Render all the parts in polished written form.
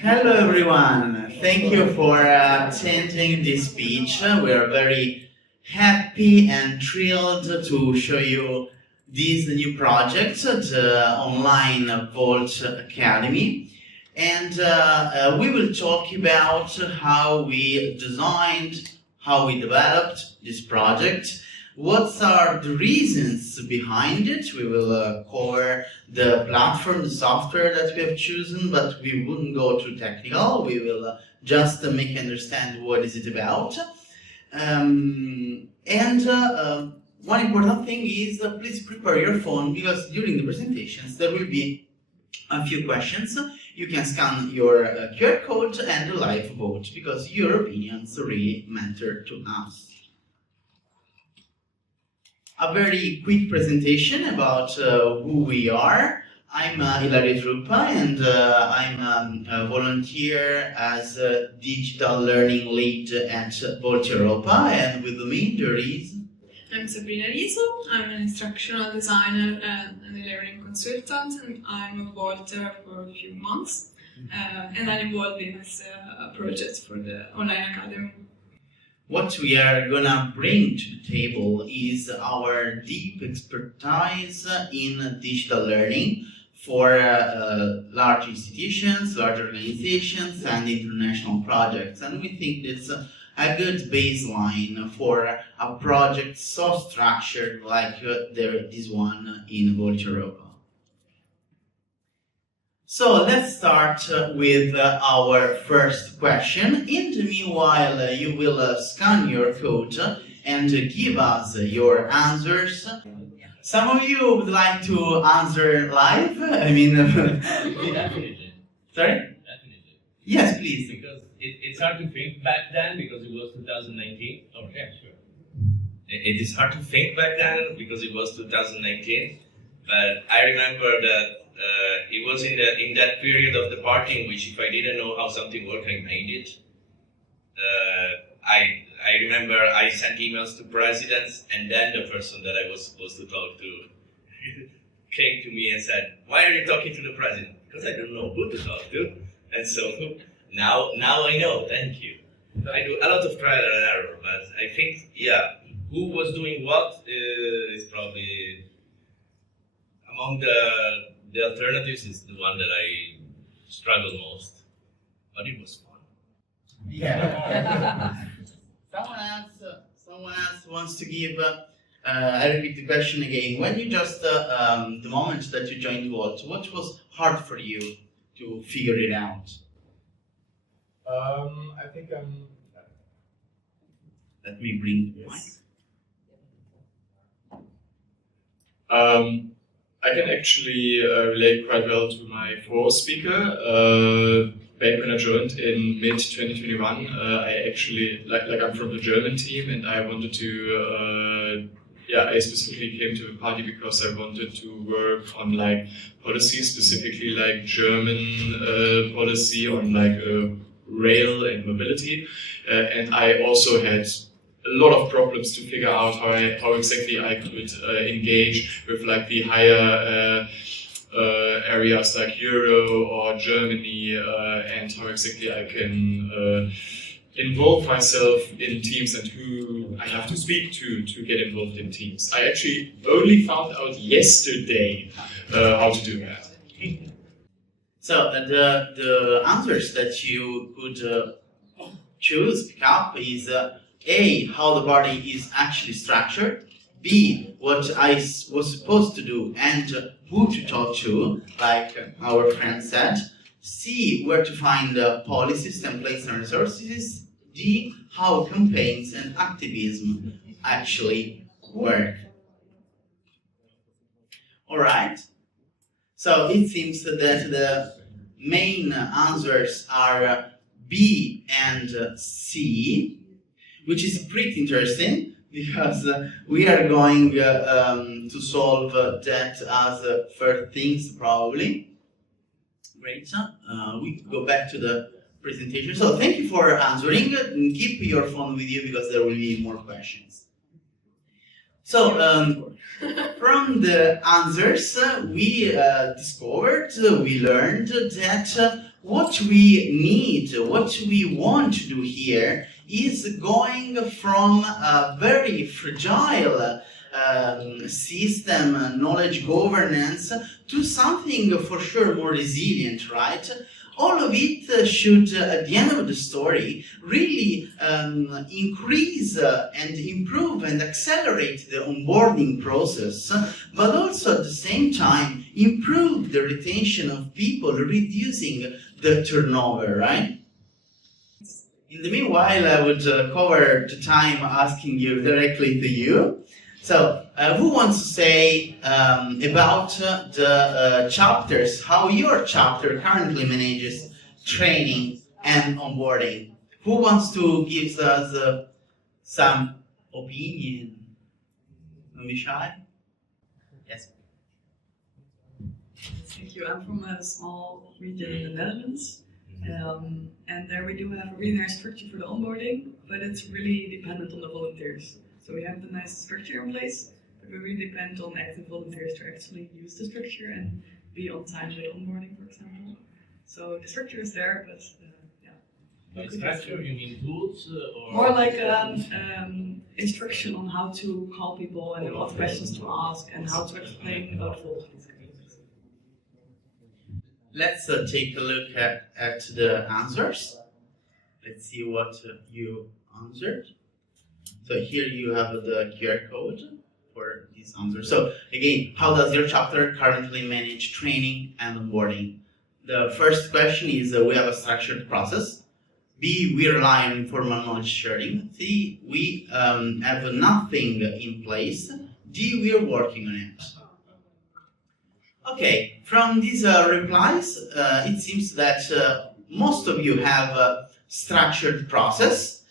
Hello everyone, thank you for attending this speech. We are very happy and thrilled to show you this new project, the online Volt Academy. And we will talk about how we designed, how we developed this project, what are the reasons behind it. We will cover the platform, the software that we have chosen, but we wouldn't go too technical. We will just make you understand what is it about. One important thing is please prepare your phone, because during the presentations there will be a few questions. You can scan your QR code and live vote, because your opinions really matter to us. A very quick presentation about who we are. I'm ILIAS Europa, and I'm a volunteer as a digital learning lead at Volt Europa, and with me there is... I'm Sabrina Riso. I'm an instructional designer and a learning consultant, and I'm a volunteer for a few months, and I'm involved in this project for the online academy. What we are gonna bring to the table is our deep expertise in digital learning for large institutions, large organizations, and international projects. And we think it's a good baseline for a project so structured like this one in Volt Europa. So let's start with our first question. In the meanwhile, you will scan your code and give us your answers. Some of you would like to answer live? I mean... Definitely. Sorry? Definitely. Yes, please. Because it's hard to think back then because it was 2019. Okay, sure. It is hard to think back then because it was 2019. But I remember that it was in that period of the party in which if I didn't know how something worked, I made it. I remember I sent emails to presidents, and then the person that I was supposed to talk to came to me and said, "Why are you talking to the president?" Because I don't know who to talk to. And so now I know, thank you. I do a lot of trial and error, but I think, yeah, who was doing what is probably among the alternatives is the one that I struggled most, but it was fun. Yeah. Someone else wants to give. I repeat the question again. When you just the moment that you joined Volt, what was hard for you to figure it out? I think Let me bring the mic. I can actually relate quite well to my former speaker. Back when I joined in mid-2021, I actually, I'm from the German team, and I wanted to, I specifically came to the party because I wanted to work on policy, specifically German policy on rail and mobility. And I also had a lot of problems to figure out how exactly I could engage with the higher areas like Euro or Germany, and how exactly I can involve myself in teams and who I have to speak to get involved in teams. I actually only found out yesterday how to do that. So the answers that you could choose, pick up, is A, how the party is actually structured, B, what I was supposed to do and who to talk to, like our friend said, C, where to find policies, templates and resources, D, how campaigns and activism actually work. Alright, so it seems that the main answers are B and C, which is pretty interesting because we are going to solve that as first things probably. Great, we go back to the presentation. So thank you for answering. Keep your phone with you because there will be more questions. So from the answers we discovered, we learned that what we need, what we want to do here is going from a very fragile system, knowledge governance, to something for sure more resilient, right? All of it should, at the end of the story, really increase and improve and accelerate the onboarding process, but also at the same time improve the retention of people, reducing the turnover, right? In the meanwhile, I would cover the time asking you directly to you. So, who wants to say about the chapters, how your chapter currently manages training and onboarding? Who wants to give us some opinion? Don't be shy. Yes. Thank you. I'm from a small region in the Netherlands. And there we do have a really nice structure for the onboarding, but it's really dependent on the volunteers. So we have the nice structure in place, but we really depend on active volunteers to actually use the structure and be on time with onboarding, for example. So the structure is there, but yeah. By structure, you mean tools or? More like instruction on how to call people and what questions to ask and how to explain about Volt. Let's take a look at the answers. Let's see what you answered. So here you have the QR code for this answer. So again, how does your chapter currently manage training and onboarding? The first question is we have a structured process. B, we rely on informal knowledge sharing. C, we have nothing in place. D, we are working on it. Okay, from these replies, it seems that most of you have a structured process,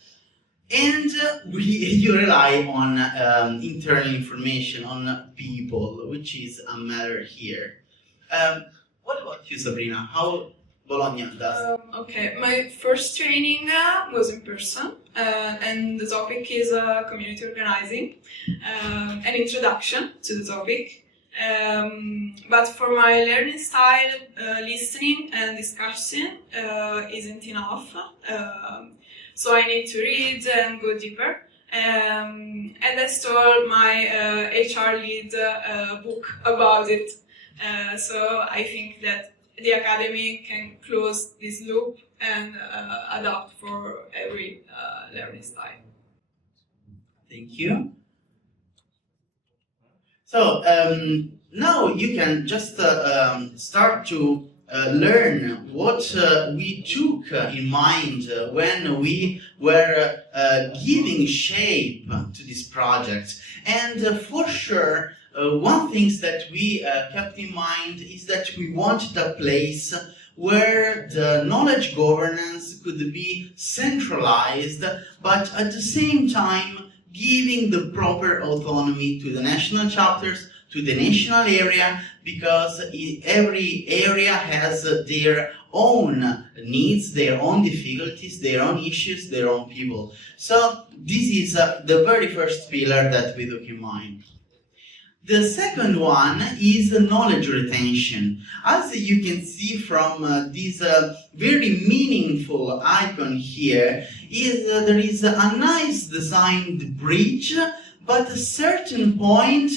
and you rely on internal information, on people, which is a matter here. What about you, Sabrina? How Bologna does? Okay, my first training was in person, and the topic is community organizing, an introduction to the topic. But for my learning style, listening and discussing isn't enough. So I need to read and go deeper. And I stole my HR lead book about it. So I think that the academy can close this loop and adapt for every learning style. Thank you. So now you can just start to learn what we took in mind when we were giving shape to this project. And for sure, one thing that we kept in mind is that we wanted a place where the knowledge governance could be centralized, but at the same time giving the proper autonomy to the national chapters, to the national area, because every area has their own needs, their own difficulties, their own issues, their own people. So this is the very first pillar that we took in mind. The second one is knowledge retention. As you can see from this very meaningful icon here, there is a nice designed bridge, but at a certain point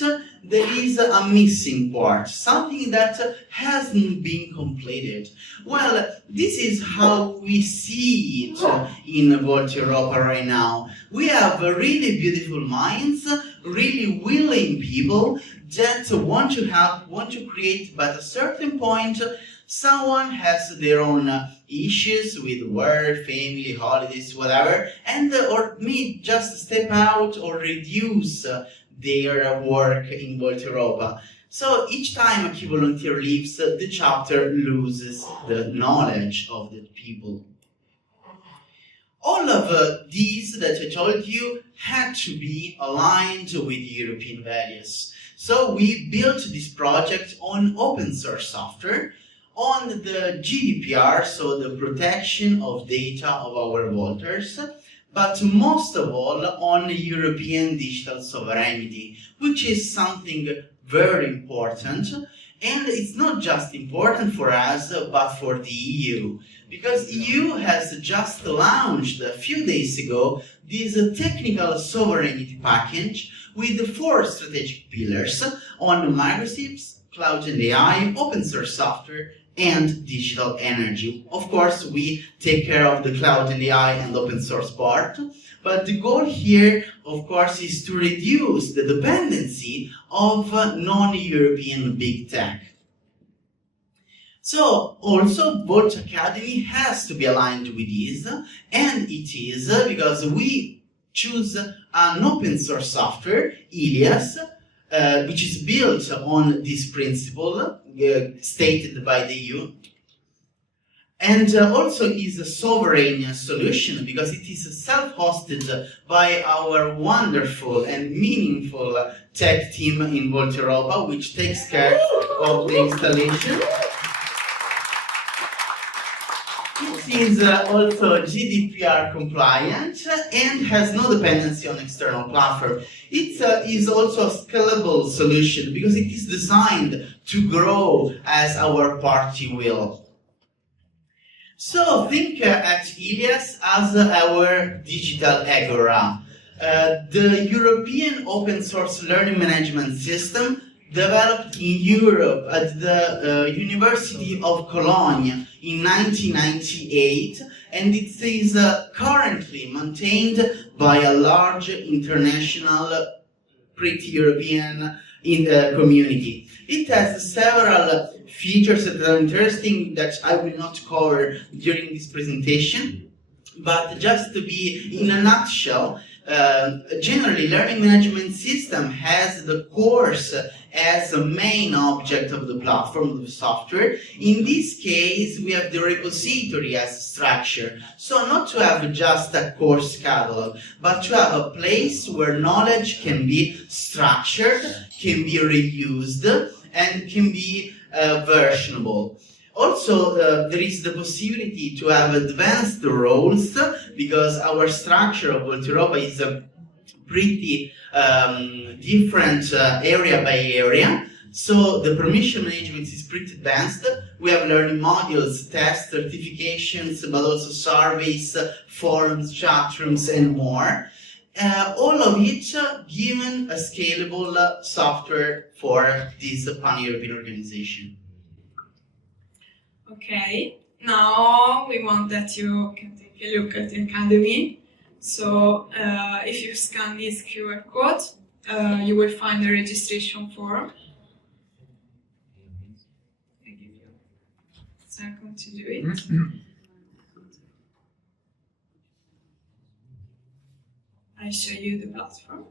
there is a missing part, something that hasn't been completed. Well, this is how we see it in Volt Europa right now. We have really beautiful minds, really willing people that want to help, want to create, but at a certain point, someone has their own issues with work, family, holidays, whatever, and or may just step out or reduce their work in Volt Europa. So each time a key volunteer leaves, the chapter loses the knowledge of the people. All of these that I told you had to be aligned with European values. So we built this project on open source software, on the GDPR, so the protection of data of our voters, but most of all on European digital sovereignty, which is something very important. And it's not just important for us, but for the EU. Because EU has just launched a few days ago this technical sovereignty package with 4 strategic pillars on microchips, cloud and AI, open source software, and digital energy. Of course, we take care of the cloud and AI and open source part, but the goal here, of course, is to reduce the dependency of non-European big tech. So, also, Volt Academy has to be aligned with this, and it is because we choose an open source software, ILIAS, which is built on this principle stated by the EU, and also is a sovereign solution because it is self-hosted by our wonderful and meaningful tech team in Volt Europa, which takes care of the installation. It is also GDPR compliant and has no dependency on external platform. It is also a scalable solution because it is designed to grow as our party will. So think at ILIAS as our digital agora. The European open source learning management system developed in Europe at the University of Cologne in 1998, and it is currently maintained by a large international, pretty European community. It has several features that are interesting that I will not cover during this presentation, but just to be in a nutshell, generally, learning management system has the course as a main object of the platform of the software. In this case, we have the repository as structure. So not to have just a course catalog, but to have a place where knowledge can be structured, can be reused, and can be versionable. Also, there is the possibility to have advanced roles because our structure of Volt Europa is a pretty different area by area. So the permission management is pretty advanced. We have learning modules, tests, certifications, but also surveys, forums, chat rooms, and more. All of it given a scalable software for this pan-European organization. Okay, now we want that you can take a look at the academy. So if you scan this QR code, you will find the registration form. I give you a second to do it. I show you the platform.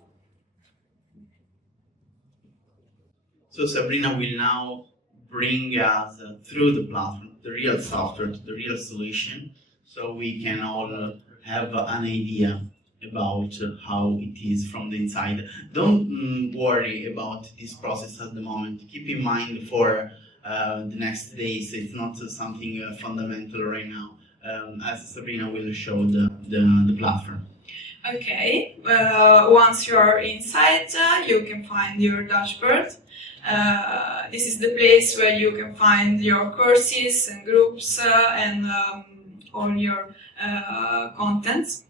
So Sabrina will now bring us through the platform, the real software, the real solution, so we can all have an idea about how it is from the inside. Don't worry about this process at the moment. Keep in mind for the next days, it's not something fundamental right now, as Sabrina will show the platform. Okay, once you are inside, you can find your dashboard. This is the place where you can find your courses and groups and all your contents.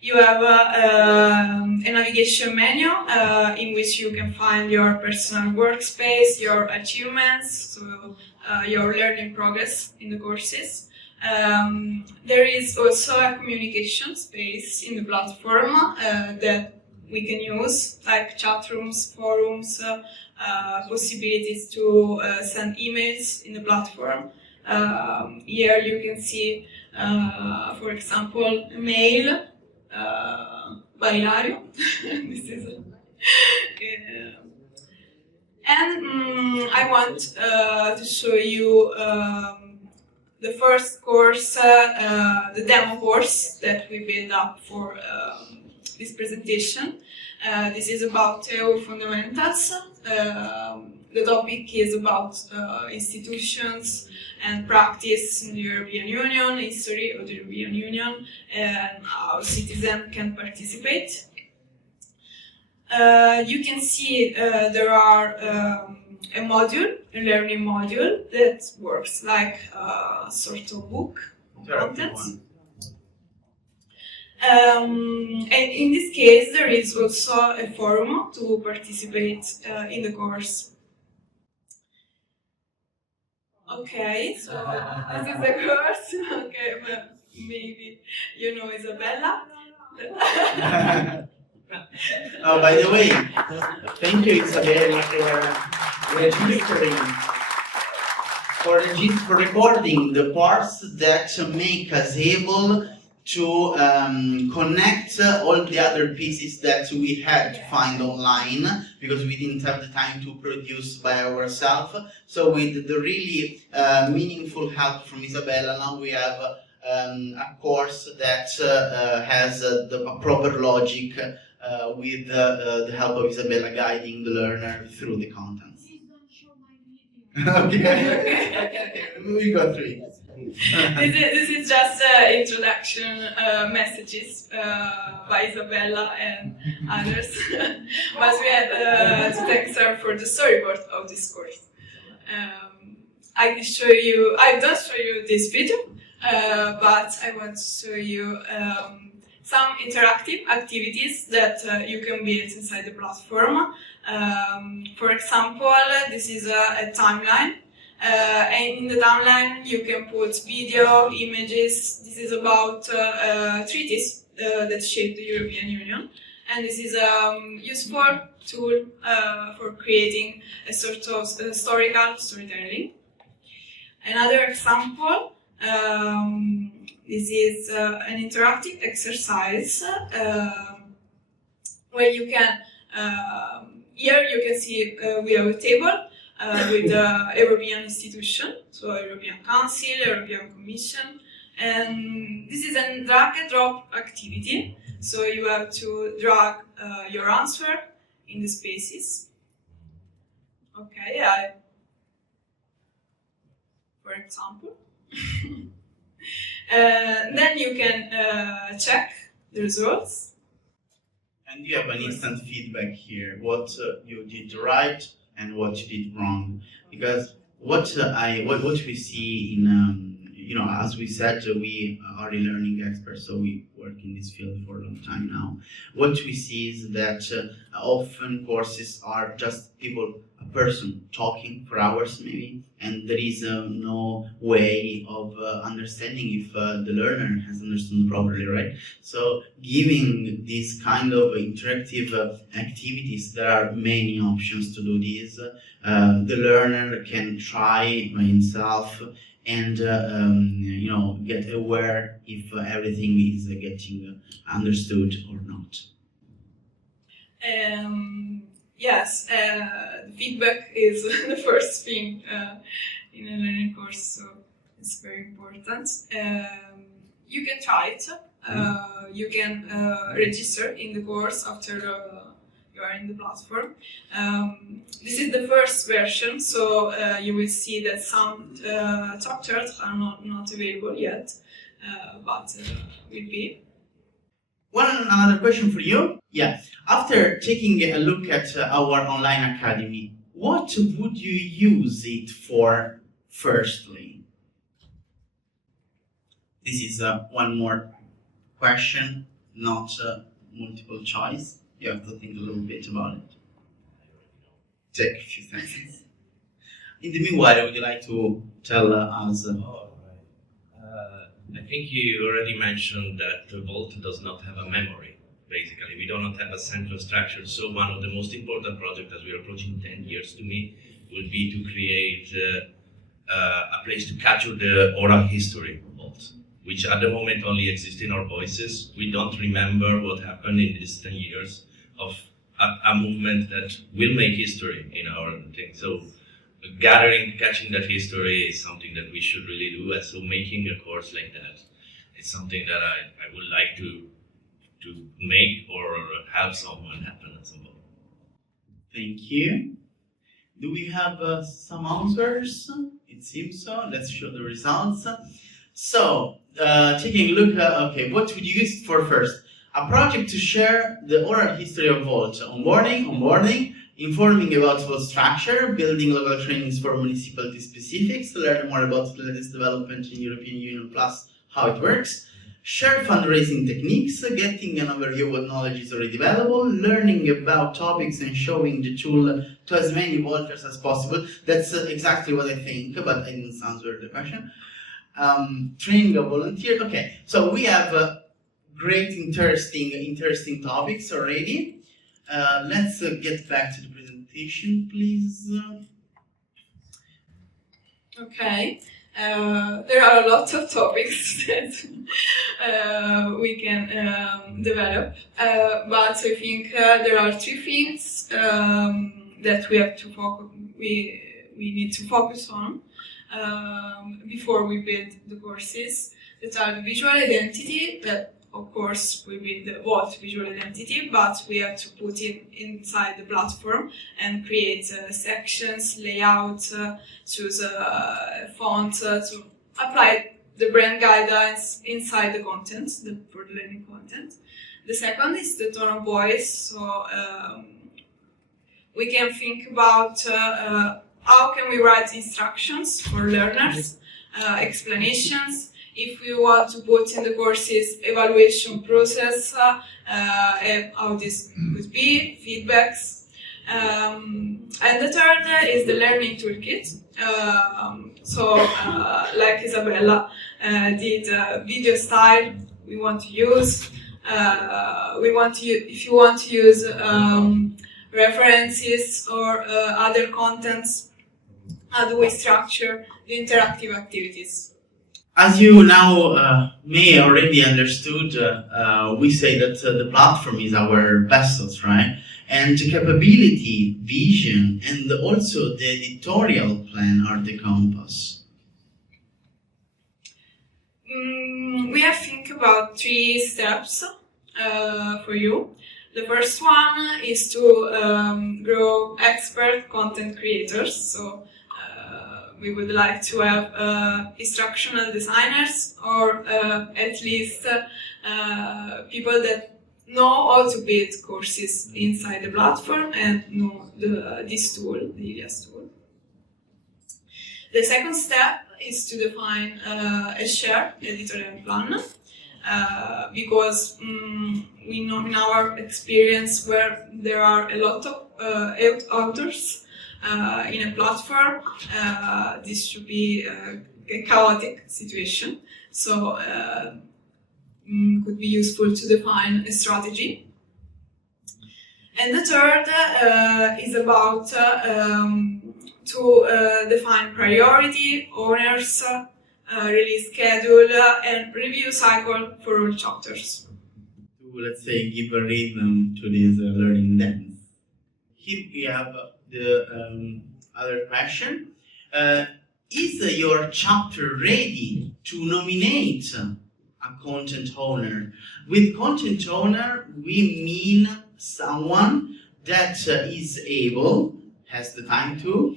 You have a navigation menu in which you can find your personal workspace, your achievements, so your learning progress in the courses. There is also a communication space in the platform that we can use, like chat rooms, forums, possibilities to send emails in the platform. Here you can see, for example, a mail by Ilario. This is and I want to show you the first course, the demo course that we built up for this presentation. This is about EU fundamentals. The topic is about institutions and practice in the European Union, history of the European Union, and how citizens can participate. You can see there are a module, a learning module that works like a sort of book of content. And in this case, there is also a forum to participate in the course. Okay, so this is the course. Okay, but maybe you know Isabella. Oh, by the way, thank you, Isabella, for registering, for recording the parts that make us able to connect all the other pieces that we had to find online because we didn't have the time to produce by ourselves. So with the really meaningful help from Isabella, now we have a course that has a proper logic with the help of Isabella guiding the learner through the contents. Please don't show my video. Okay, we go through it. This is just introduction messages by Isabella and others, but we had to thank her for the storyboard of this course. I don't show you this video, but I want to show you some interactive activities that you can build inside the platform. For example, this is a timeline. And in the timeline you can put video, images. This is about treaties that shape the European Union, and this is a useful tool for creating a sort of historical storytelling. Another example, this is an interactive exercise where you can, here you can see we have a table with the European institution, so European Council, European Commission, and this is a drag and drop activity. So you have to drag your answer in the spaces. Okay, for example. Then you can check the results. And you have an instant feedback here, what you did right and what you did wrong, because what we see in as we said, we are e-learning experts, so we work in this field for a long time now. What we see is that often courses are just a person talking for hours maybe, and there is no way of understanding if the learner has understood properly, right? So giving these kind of interactive activities, there are many options to do this. The learner can try by himself and get aware if everything is getting understood or not. Yes, feedback is the first thing in a learning course, so it's very important. You can try it. You can register in the course after you are in the platform. This is the first version, so you will see that some chapters are not available yet, but will be. Another question for you. Yeah. After taking a look at our online academy, what would you use it for firstly? This is one more question, not multiple choice. You have to think a little bit about it. Take a few seconds. In the meanwhile, would you like to tell us? I think you already mentioned that Volt does not have a memory, basically. We do not have a central structure, so one of the most important projects as we are approaching 10 years to me will be to create a place to capture the oral history of Volt, which at the moment only exists in our voices. We don't remember what happened in these 10 years of a movement that will make history in our thing. So catching that history is something that we should really do, and so making a course like that is something that I would like to make or have someone happen at some point. Thank you. Do we have some answers? It seems so. Let's show the results. So, taking a look, okay, what would you use it for first? A project to share the oral history of Volt. Onboarding, informing about Volt structure, building local trainings for municipality specifics, learn more about the latest development in European Union plus how it works, share fundraising techniques, getting an overview of what knowledge is already available, learning about topics and showing the tool to as many volunteers as possible. That's exactly what I think, but I didn't answer the question. Training a volunteer. Okay, so we have great, interesting topics already. Let's get back to the presentation, please. Okay. There are a lot of topics that we can develop, but I think there are two things that we have to focus. We need to focus on before we build the courses. That are the visual identity. That of course will be the Volt visual identity, but we have to put it inside the platform and create sections, layout, choose a font to apply the brand guidelines inside the content, for the learning content. The second is the tone of voice. So we can think about how can we write instructions for learners, explanations. If we want to put in the courses evaluation process, how this would be, feedbacks. And the third is the learning toolkit. Like Isabella did video style, we want to use. If you want to use references or other contents, how do we structure the interactive activities? As you now may already understood, we say that the platform is our vessels, right? And the capability, vision, and also the editorial plan are the compass. We have to think about 3 steps for you. The first one is to grow expert content creators. So we would like to have instructional designers, or at least people that know how to build courses inside the platform and know this tool, the ILIAS tool. The second step is to define a shared editorial plan, because we know in our experience where there are a lot of authors in a platform, this should be a chaotic situation. So could be useful to define a strategy. And the third is about to define priority, owners, release schedule, and review cycle for all chapters. To, let's say, give a rhythm to this learning dance. Here we have the other question. Is your chapter ready to nominate a content owner? With content owner, we mean someone that is able, has the time to,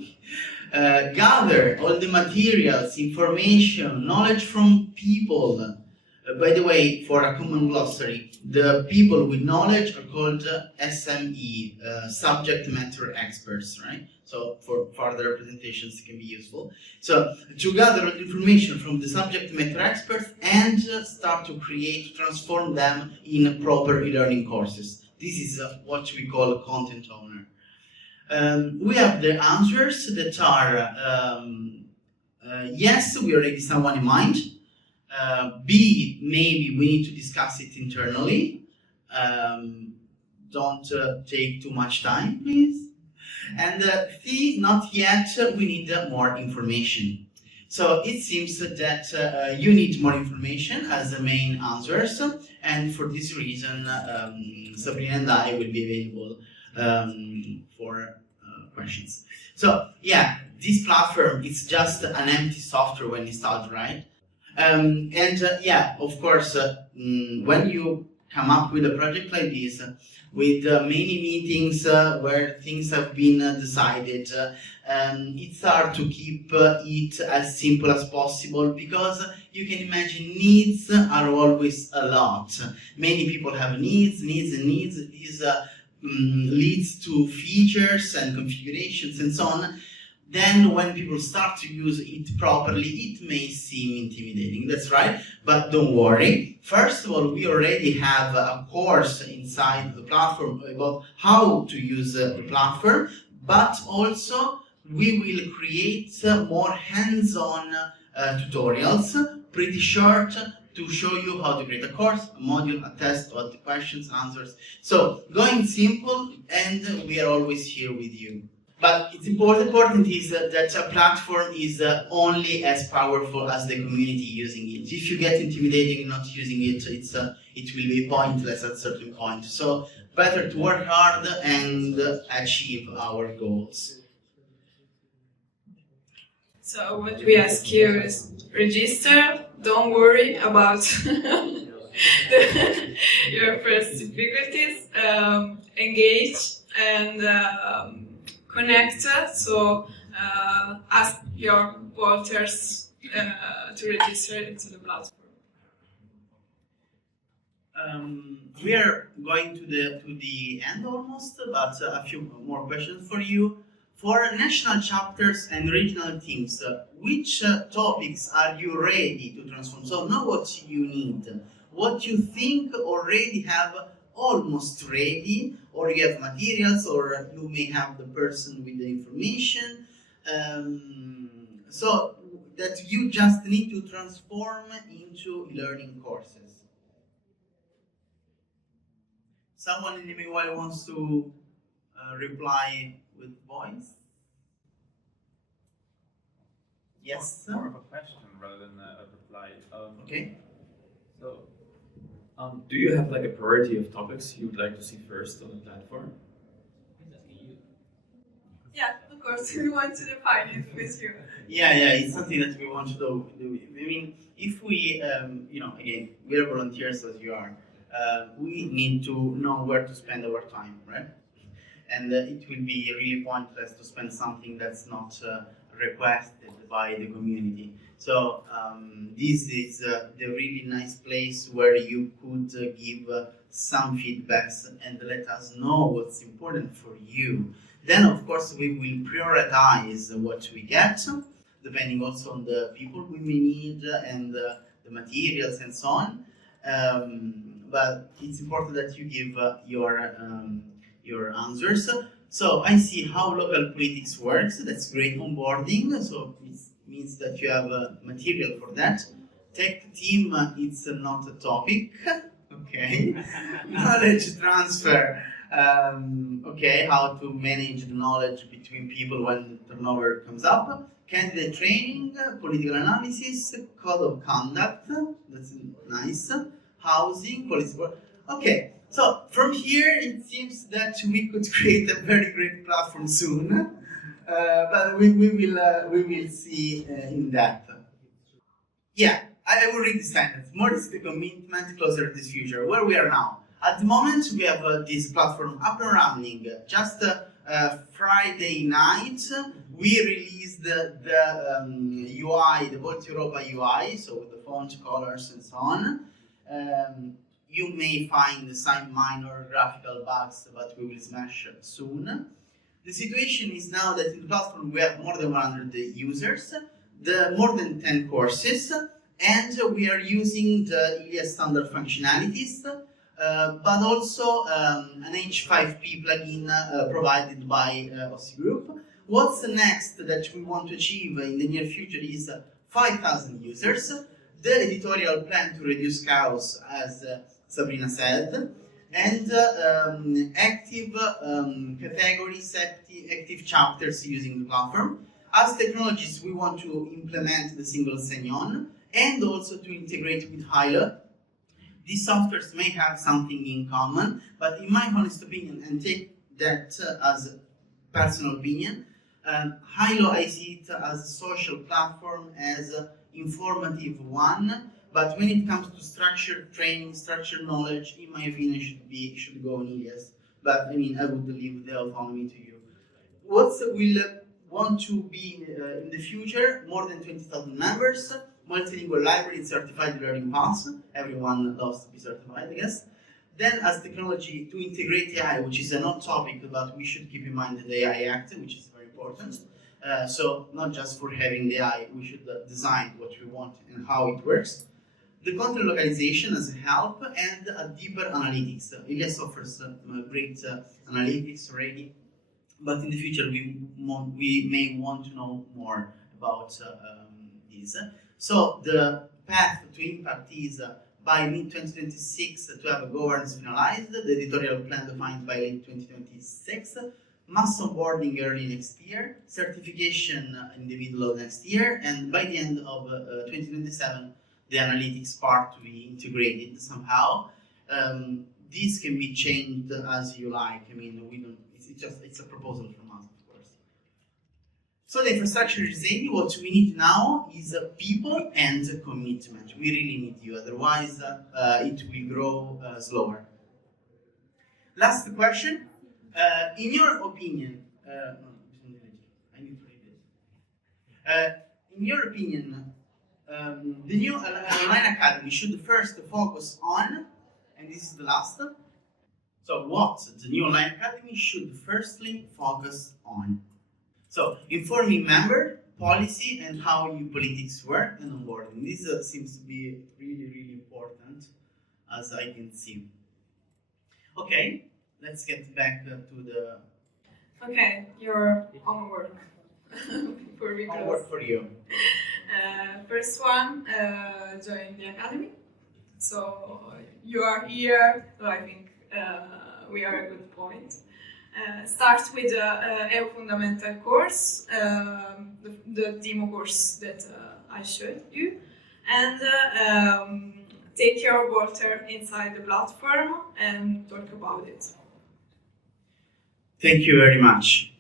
gather all the materials, information, knowledge from people. By the way, for a common glossary, the people with knowledge are called SME, subject matter experts, right? So for further presentations it can be useful. So to gather all the information from the subject matter experts and start to create, transform them in proper e-learning courses. This is what we call a content owner. We have the answers that are yes, we already have someone in mind. B, maybe we need to discuss it internally. Don't take too much time, please. And C, not yet, we need more information. So it seems that you need more information as the main answers, and for this reason, Sabrina and I will be available for questions. So yeah, this platform is just an empty software when installed, right? Yeah, of course, when you come up with a project like this, with many meetings where things have been decided, it's hard to keep it as simple as possible, because you can imagine needs are always a lot. Many people have needs is leads to features and configurations and so on, then when people start to use it properly, it may seem intimidating. That's right, but don't worry. First of all, we already have a course inside the platform about how to use the platform, but also we will create more hands-on tutorials, pretty short, to show you how to create a course, a module, a test, what the questions, answers. So going simple, and we are always here with you. But it's important is that a platform is only as powerful as the community using it. If you get intimidated in not using it, it will be pointless at a certain point. So better to work hard and achieve our goals. So what we ask you is register, don't worry about your first difficulties, engage and connect, so ask your voters to register into the platform. We are going to the end almost, but a few more questions for you. For national chapters and regional teams, which topics are you ready to transform? So know what you need, what you think already have almost ready, or you have materials, or you may have the person with the information, so that you just need to transform into learning courses. Someone in the meanwhile wants to reply with voice? Yes? More of a question rather than a reply. Okay. So, do you have like a priority of topics you'd like to see first on the platform? Yeah, of course, we want to define it with you. Yeah, it's something that we want to do. I mean, if we, again, we are volunteers as you are, we need to know where to spend our time, right? And it will be really pointless to spend something that's not requested by the community. So this is the really nice place where you could give some feedbacks and let us know what's important for you. Then, of course, we will prioritize what we get, depending also on the people we may need and the materials and so on. But it's important that you give your answers. So I see how local politics works. That's great onboarding. So it means that you have material for that. Tech team, it's not a topic. Okay. Knowledge transfer. Okay, how to manage the knowledge between people when turnover comes up. Candidate training, political analysis, code of conduct. That's nice. Housing, policy. Okay. So from here, it seems that we could create a very great platform soon, but we will see in that. Yeah, I will read this sentence. More is the commitment, closer to this future. Where we are now. At the moment, we have this platform up and running. Just Friday night, we released the UI, the Volt Europa UI, so with the font, colors, and so on. You may find some minor graphical bugs, but we will smash soon. The situation is now that in the platform we have more than 100 users, more than 10 courses, and we are using the ILIAS standard functionalities, but also an H5P plugin provided by OC Group. What's next that we want to achieve in the near future is 5,000 users. The editorial plan to reduce chaos, as Sabrina said, and active categories, active chapters using the platform. As technologists, we want to implement the single sign-on and also to integrate with Hilo. These softwares may have something in common, but in my honest opinion, and take that as a personal opinion, Hilo I see it as a social platform, as an informative one. But when it comes to structured training, structured knowledge, in my opinion, should go on ILIAS. But I mean, I would leave the autonomy to you. What will want to be in the future? More than 20,000 members, multilingual library, certified learning paths. Everyone loves to be certified, I guess. Then as technology to integrate AI, which is a hot topic, but we should keep in mind the AI Act, which is very important. So not just for having the AI, we should design what we want and how it works. The content localization as a help and a deeper analytics. ILIAS offers great analytics already, but in the future we may want to know more about this. So the path to impact is by mid-2026 to have a governance finalized, the editorial plan defined by late 2026, mass onboarding early next year, certification in the middle of next year, and by the end of 2027, the analytics part to be integrated somehow. This can be changed as you like. I mean, we don't. It's a proposal from us, of course. So the infrastructure is ready. What we need now is people and commitment. We really need you. Otherwise, it will grow slower. Last question. In your opinion, I need to read this. In your opinion, the new online academy should first focus on, and this is the last. So what the new online academy should firstly focus on. So informing member, policy, and how new politics work, and onboarding. This seems to be really, really important, as I can see. Okay, let's get back to the Okay, your homework. Before we close. homework for you. First one, join the academy. So you are here, so I think we are a good point. Start with the EU Fundamental course, the demo course that I showed you, and take your water inside the platform and talk about it. Thank you very much.